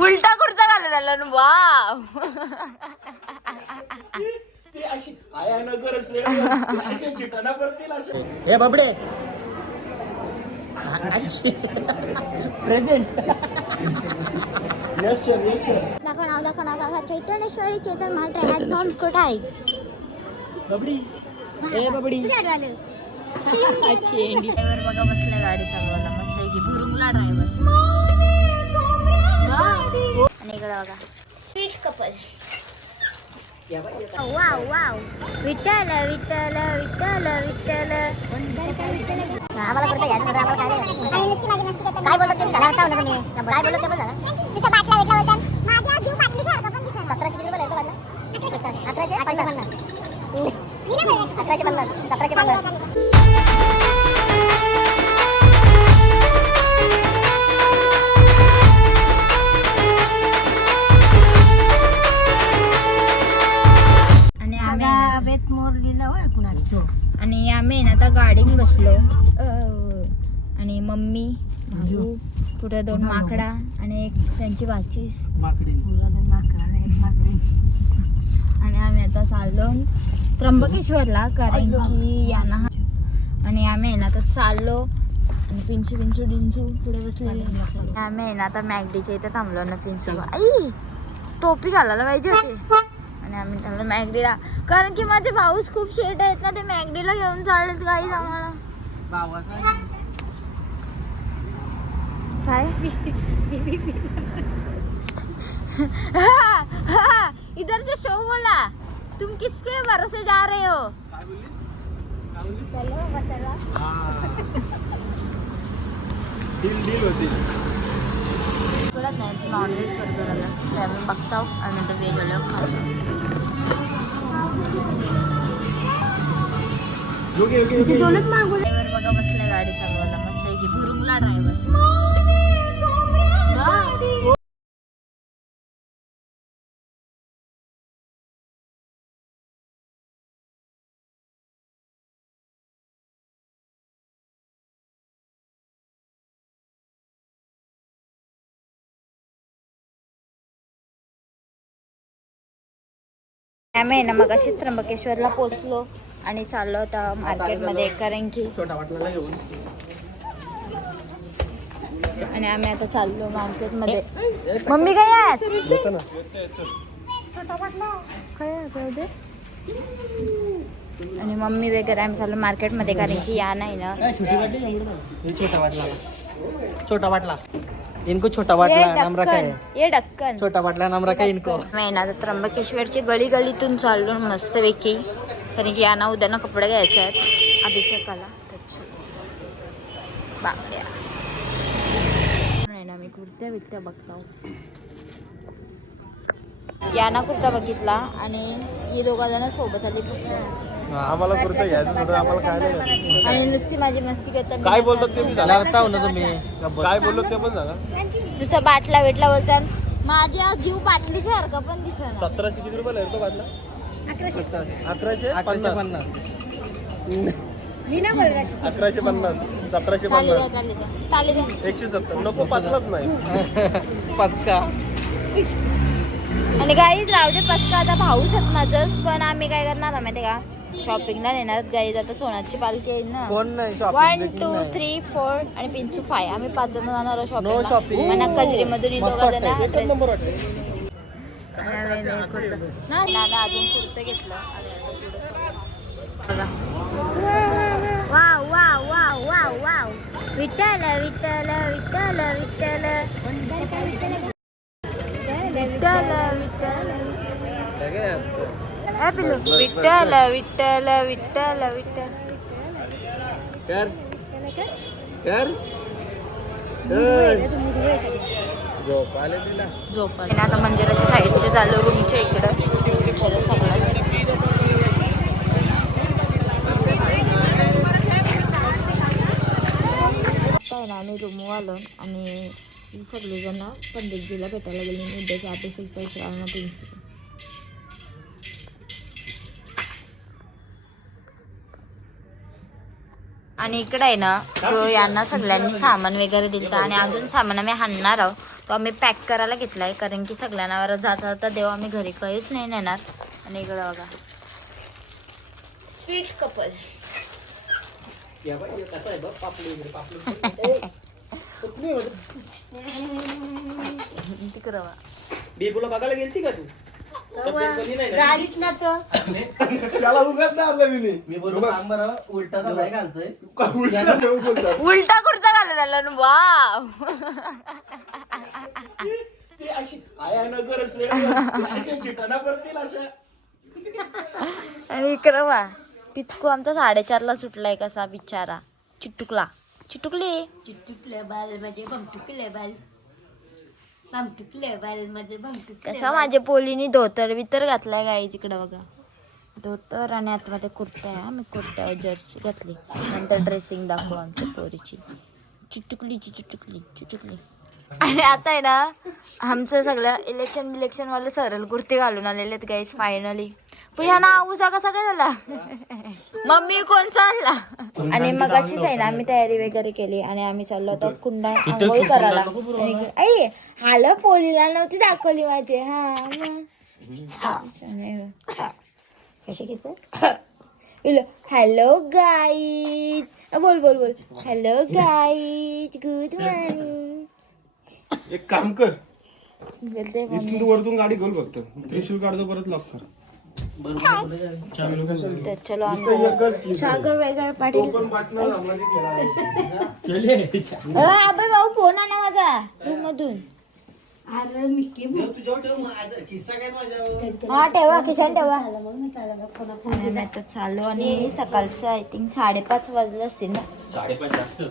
उलटा कुर्ता घालून आला ना. वाव. हे बाबडे प्रेझेंट. दाखव चैतन्येश्वरी चेतन महाराज प्लॅटफॉर्म कुठे आहे? बाबडी ए बाबडी ड्रायव्हर बघा बसल्या गाडी चालवायला मस्त आहे की भुरुंगला ड्रायव्हर. आणि इकडे बघा sweet couple. Wow wow. Vitthal Vitthal Vitthal Vitthal. आम्हाला कुठे घ्यायचं सगळं आम्हाला काय काय बोलत तुम्ही झाला होता तुम्ही काय बोलत ते पण झालं तुझा बाटला भेटला होता माझ्या जीव बाटली सारखा पण दिसत 1700 किलो बोलायचं बाटला 1150 1150 आणि आम्ही ना आता गाडीत बसलो आणि मम्मी भाऊ पुढे 2 माकडा आणि एक त्यांची भाचीस आणि आम्ही आता चाललो त्र्यंबकेश्वरला कारण की यांना आणि आम्ही ना आता चाललो आणि पिंचू डिंचू पुढे बसलेले आम्ही ना आता मॅगडीच्या इथे थांबलो ना. पिंचू आई टोपी घालायला पाहिजे होती आणि आम्ही त्यांना मॅगडीला कारण की माझे भाऊस खूप शेट आहेत ना ते मॅगडीला घेऊन चाललेत गाईज आम्हाला. काय इधर से शो बोला तुम किसके भरोसे जा रहे हो? चलो बसला डील होती. थोडा नाही नॉनव्हेज बर्गर आला ते आम्ही बघतो आणि नंतर व्हेज आल्यावर खातो. ड्रायव्हर बघा बसल्या गाडी चालवायला मस्त आहे की भुरुंगला ड्रायव्हर. आम्ही ना मग अशीच त्र्यंबकेश्वरला पोचलो आणि चाललो होता मार्केटमध्ये कारण की आणि आम्ही आता चाललो मार्केटमध्ये. मम्मी काय आहे आणि मम्मी वगैरे आम्ही चाललो मार्केटमध्ये कारण की या नाही ना छोटा बाटला इनको छोटा बाटला नाम रखा है. ये डक्कन छोटा बाटला नाम रखा है इनको. मी ना त्र्यंबकेश्वरची गलीतून चाललो मस्तपैकी कारण की यांना उद्या कपडे घ्यायचे आहेत अभिषेकाला. बापड्या नाही ना मी कुर्त्या बघतो. याना कुर्ता बघितला आणि हे 2 जण सोबत आले. आम्हाला कुर्ता घ्यायचं सोडून आम्हाला काय नाही आणि नुसती माझी मस्ती करतात. काय बोलतात ते पण सांगा ना तुम्ही काय बोलत ते पण सांगा. नुसतं बाटला बोलतात माझ्या जीव बाटली सारखा पण दिसत. 1700 किती रुपये लागतो बाटला? 1150. मी ना बोलला 1150 1750 170 नको 5लाच नाही 5 का. आणि गाईज राहू दे पचका आता भाऊच आहेत माझंच पण आम्ही काय करणार माहिती का शॉपिंगला नेणार गाईज. आता सोनाची पालखी आहे ना. कोण नाही 1 2 3 4 आणि पिंचू 5 आम्ही 5 जण जाणार शॉपिंग. मला कजरीमधून 2 जण अजून कुर्तं घेतलं बघा. Wow wow wow wow wow. Vitthal Vitthal Vitthal Vitthal Vitthal Vitthal Vitthal Vitthal Vitthal झोप आता मंदिराच्या साईडचे चालू रूमच्या इकडं चलो सगळं ना आम्ही रूम आलो आणि सगळेजण पंडितजीला भेटायला गेले. उद्याच्या अभिषेक पैसे आणि इकडे आहे ना जो यांना सगळ्यांनी सामान वगैरे दिलं आणि अजून सामान आम्ही आणणार आहोत तो आम्ही पॅक करायला घेतलाय कारण की सगळ्यांना जाता जाता देवा आम्ही घरी काहीच नाही नेणार. आणि इकडे बघा स्वीट कपल तिकडं बघा. बेबूला बघायला गेलती का तू? गाडीत ना तो त्याला उगाच दाबलं मी बोललो सांग बरं उलटा तर नाही घालतोय. उलटा कुर्ता घालून आला ना वाव. आणि इकडं वा पिचकू आमचा 4:30ला सुटलाय कसा बिचारा चिटुकला चिटुकली कसा माझ्या पोलीनी धोतर बितर घातलाय गाई इकडं बघा धोतर आणि आतमध्ये कुर्ता आहे. मी कुर्त्यावर जर्सी घातली नंतर ड्रेसिंग दाखवू आमच्या पोरीची चिटुकली चिटुकली चिटुकली. आणि आता आहे ना आमचं सगळं इलेक्शन वाले सरळ कुर्ती घालून आलेले आहेत गाईज फायनली. पण ह्या नाऊसा कसा काय झाला मम्मी कोणचा आणला. आणि मग अशीच आहे ना आम्ही तयारी वगैरे केली आणि आम्ही चाललो होतो कुंडा आंघोळ करायला. आई हाल पोलीला नव्हती दाखवली माझी. कशी घेतो हॅलो गाईज बोल बोल बोल हॅलो गाईज गुड मॉर्निंग. एक काम कर बोलते इथून वरतून गाडी खोल फक्त त्रिशूल काढतो परत लॉक कर. तर चलो आम्ही सागर वेगळं पाटील अबे भाऊ फोन आणा माझा रूम मधून. हा ठेवा खिशान ठेवा. आम्ही आता चालू आणि सकाळचं आय थिंक 5:30 वाजले असतील ना. 5:30 जास्त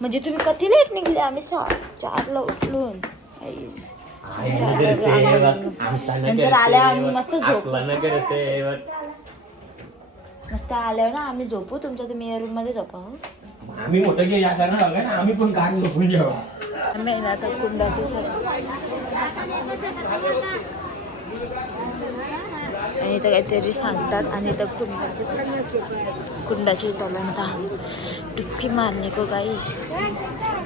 म्हणजे तुम्ही कधी लेट निघले. आम्ही 4:00ला उठलून नंतर आल्या आम्ही मस्त झोप मस्त आल्यावर ना आम्ही झोपू तुमच्या तुम्ही रूम मध्ये झोपा. आम्ही मोठं घे या कारण आम्ही पण काय झोपून घ्यावं. आम्ही आता कुंडाची आणि इथं काहीतरी सांगतात आणि इथं कुंडाची तोलणता डुबकी मारणे को गाईस.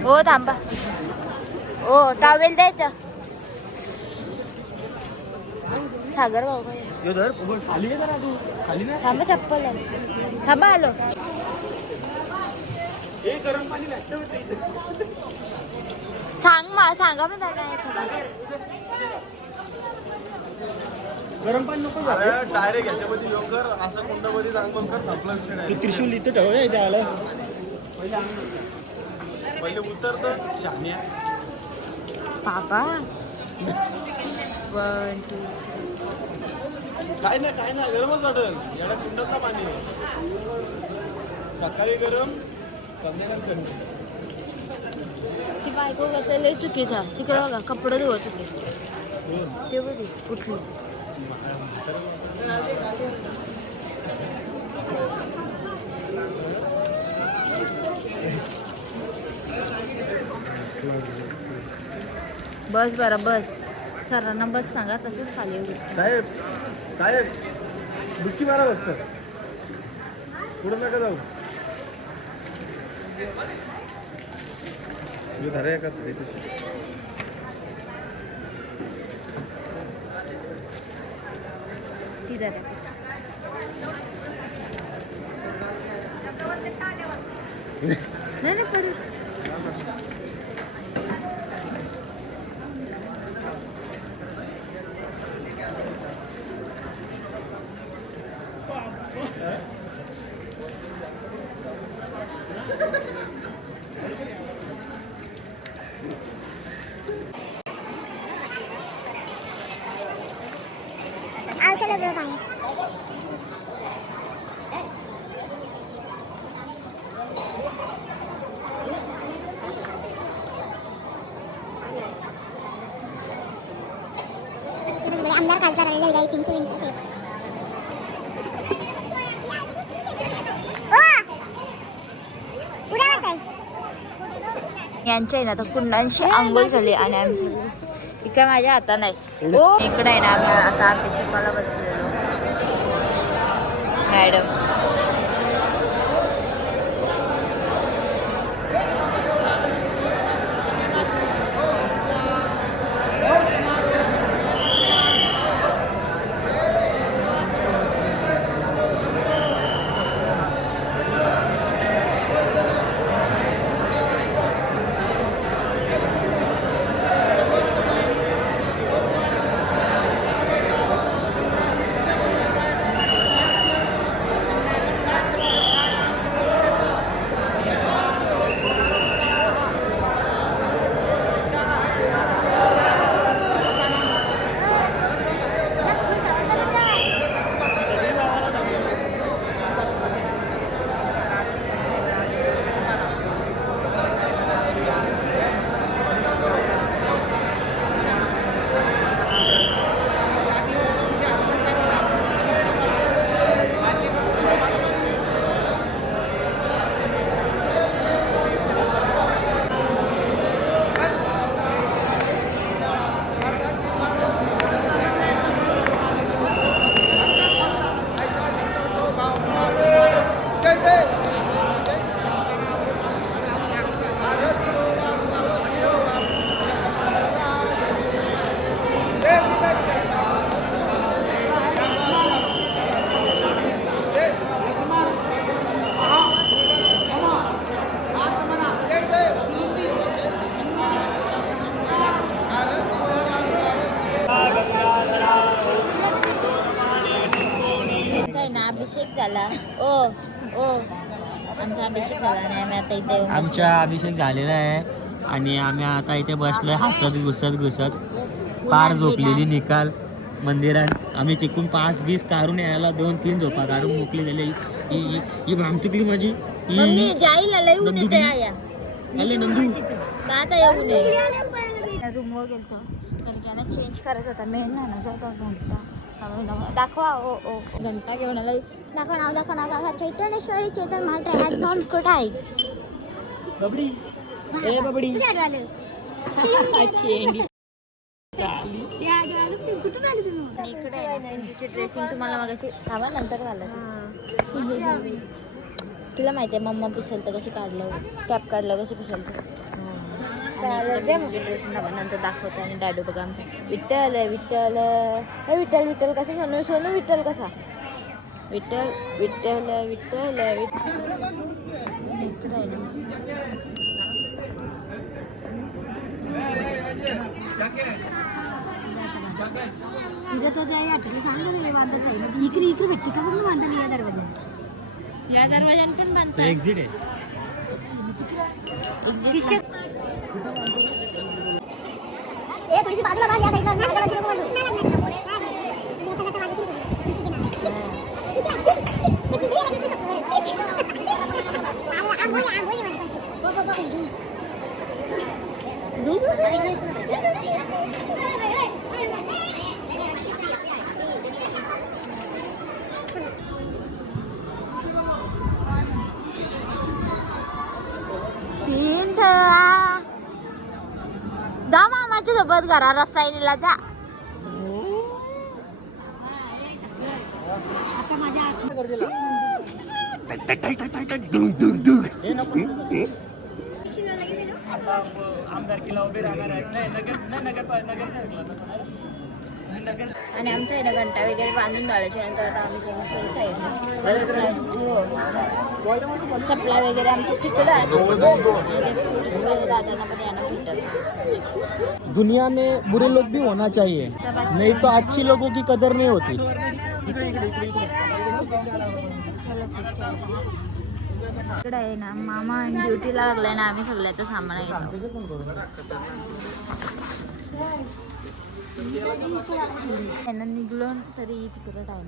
हो थांबा ओ टॉवेल द्यायचं सागर भाऊ थांबा चप्पल आहे थांबा आलो. सांगा मग दादा एखादा गरम पाणी नको डायरेक्ट ह्याच्यामध्ये योग कर असं कुंडामध्ये चांगलं कर संपला विषय नाही. त्रिशूल इथे ठेव द्यायला पहिले उतरतं शान्या पापा 1 2 काय ना गरमच वाटेल याला कुंडातलं पाणी सकाळी गरम संध्याकाळी थंड. ती बायको लय चुकीचा तिकडे बघा कपडे धुवत होते ते बघ कुठली बस बरं बस सरांना बस सांगा तसंच खाली येऊ. साहेब दुःखी मारा बसतात पुढे नका जाऊ. धरा का ती जरा नाही पडेल. चलो ब्रो बाय. आमदार खासदार आलेले गाई पिंचू पिंचू शेप. यांच्या आहे ना आता कुंडांशी आंघोळ झाली आणि आमची इकडे माझ्या हातात नाही. ओ इकडे आहे ना आम्ही आता आम्ही शिकवायला बसलेलो मॅडम आमचा अभिषेक झाला आणि आम्ही आता इथे येऊन आमचा अभिषेक झालेला आहे आणि आम्ही आता इथे बसलोय हसत घुसत पार झोपलेली निकाल मंदिरात. आम्ही तिकून 5-20 काढून यायला 2-3 झोपा काढून मोकली झाली. ही भामचुकली माझी मम्मी जाईल लय ऊन येते या आले नंदू. आता येऊ नये. रूमवर गेलतो कारण की ना चेंज करायचं होता. मेन ना जाऊ घंटा दाखवा. ओ घंटा घेऊन आला. दाखव नाव चैतन्येश्वरी चेतन महाराज प्लॅटफॉर्म कुठं आहे? बबडी ए बबडी इकडे आहे ना त्यांची ड्रेसिंग तुम्हाला मगाशी थांबा नंतर घालत. तुला माहिती आहे मम्मा पिसेल तर कशी काढलं कॅप काढलं कशी पिसेल ड्रेसिंग नंतर दाखवतो. आणि डॅडू बघा आमचं विठ्ठल विठ्ठल विठ्ठल विठ्ठल कसा सोनू सोनू विठ्ठल कसा विठ्ठल विठ्ठल विठ्ठल इकडे आहे ना. तिथं तो त्या आठवली सांग बांधत आहे इकडे भेटते का म्हणून बांधली या दरवाजाने पण बांधतात. एक्झिट आहे. थोडीशी बाजूला बांध या साईडला. जा मामाच्या सोबत घरा रसायनीला जा. आणि आमच्या इथं घंटा वगैरे बांधून झाल्याच्या नंतर आता आम्ही सगळं साईडला हो चपला वगैरे आमच्या तिकडं आहेत. आणि ते पोलीसवाले दादांना पण यांना भेटायचं. दुनिया में बुरे लोग भी होना चाहिए नहीं तो अच्छी लोगों की कदर नहीं होती. इकडे आहे ना मामा ड्युटीला लागलाय ना. आम्ही सगळ्याचं सामान घेतो. त्यांना निघलो तरी तिकडं टाइम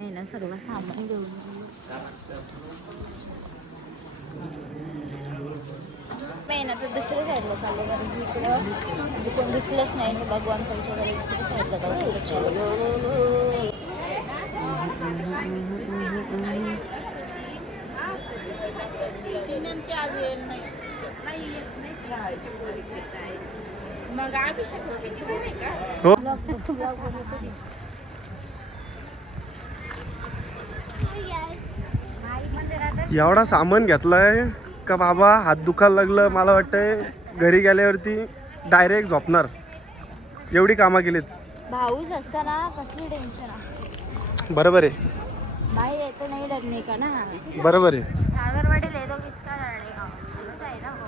आहे ना. सगळं सामान घेऊन नाही ना तर दुसऱ्या साईडला चाललो कारण की इकडं म्हणजे कोण दिसलंच नाही. तर बघू आमचा विचार करायला दुसऱ्या साईडला जाऊ. एवढा सामान घेतलाय का बाबा हात दुखायला लागलं. मला वाटतंय घरी गेल्यावरती डायरेक्ट झोपणार. एवढी कामं केलीत. भाऊच असताना कसली टेन्शन असते. बरोबर आहे. बाहेर येतो नाही डरणे का ना. बरोबर आहे. सागरवाडीला येतो किसका डरणे का आहे ना. हो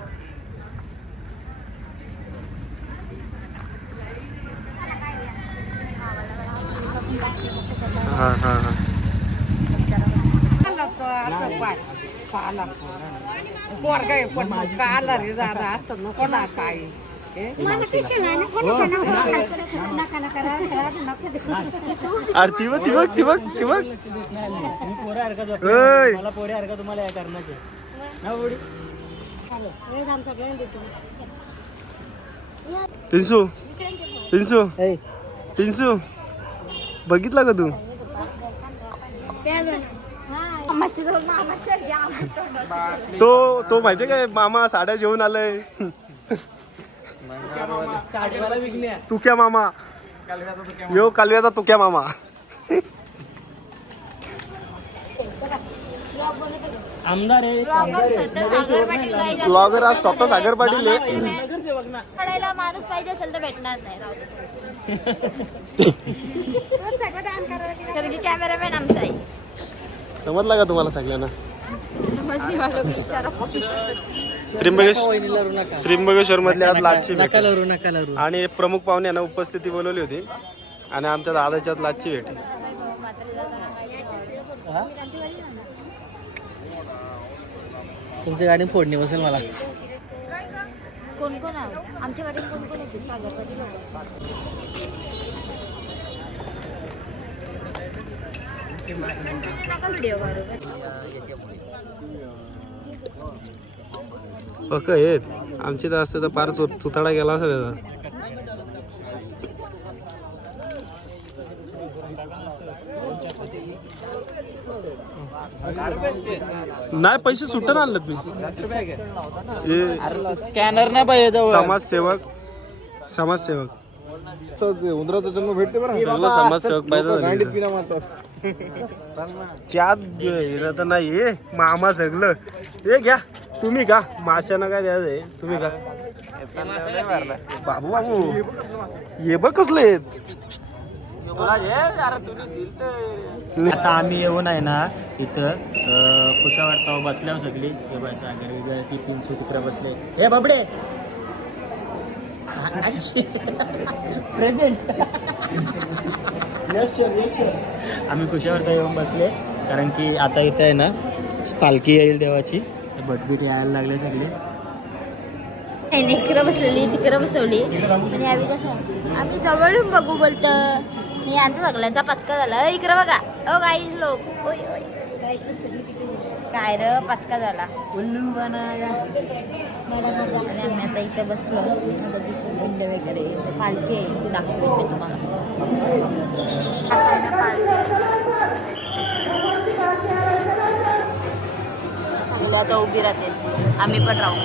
हां हां हां अरे ती बघ ती बघ ती बघ ती बघ. मला पोरे आहे का तुम्हाला या करण्याचे पिंसू पिंसू पिंसू बघितला का तू? तो माहितीये काय मामा साड्या जेवून आलाय. तुक्या मामा यो कालव्याचा तुक्या मामा. आमदार आहे. ब्लॉगर आज स्वतः सागर पाटील आहे. पडायला माणूस पाहिजे असेल तर भेटणार नाही. कारण की कॅमेरामॅन आमचा आहे. समजला का तुम्हाला सगळ्यांना? समजली मला मी इशारा. त्र्यंबकेश्वर मधली आज लाचची भेट नका लरू. आणि प्रमुख पाहुण्यांना उपस्थिती बोलवली होती आणि आमच्या दादाच्यात लाचची भेट. तुमच्या गाडी फोडणी बसेल मला. कोण कोण आहे आमच्या गाडीत? कोण कोण येतील? सागर पाटील नका व्हिडिओ करू. पक्क येत आमची तर असते तर पार चुताडा गेला सगळं. नाही पैसे सुट्ट आणलं मी. स्कॅनर नाही पाहिजे. समाजसेवक उंदराचा जन्म भेटते बरं. सगळं समाजसेवक पाहिजे. चात घेणं तर नाही मामा सगळं हे घ्या. तुम्ही का माशानं काय द्यायचंय? तुम्ही का बाबू बाबू ये बघ कसले आहेत. आता आम्ही येऊन आहे ना इथं कुशावर बसल्यावर सगळी हे बस सागर वगैरे ती 300 तिकडे बसले. हे बाबडे प्रेझेंट. आम्ही कुशावर येऊन बसले कारण की आता इथं आहे ना पालखी येईल देवाची. भटबीट यायला लागले सगळे. इकडं बसलेली तिकडं बसवली आणि आम्ही कसं आम्ही जवळून बघू बोलतं. हे यांचा सगळ्यांचा पचका झाला. इकडं बघा ओ गाईज लोक. ओय ओय काय र पचका झाला. उल्लू बनाया. आणि आम्ही आता इथे बसलो. आता दिसून गुंडे वगैरे पालखी आहे ती दाखवते तुम्हाला. सगळे आता उभी राहते. आम्ही पण राहू.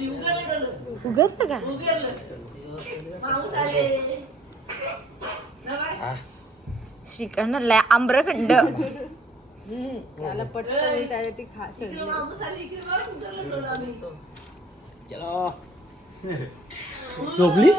उगत का श्रीखंड लय आम्रखंड झोपली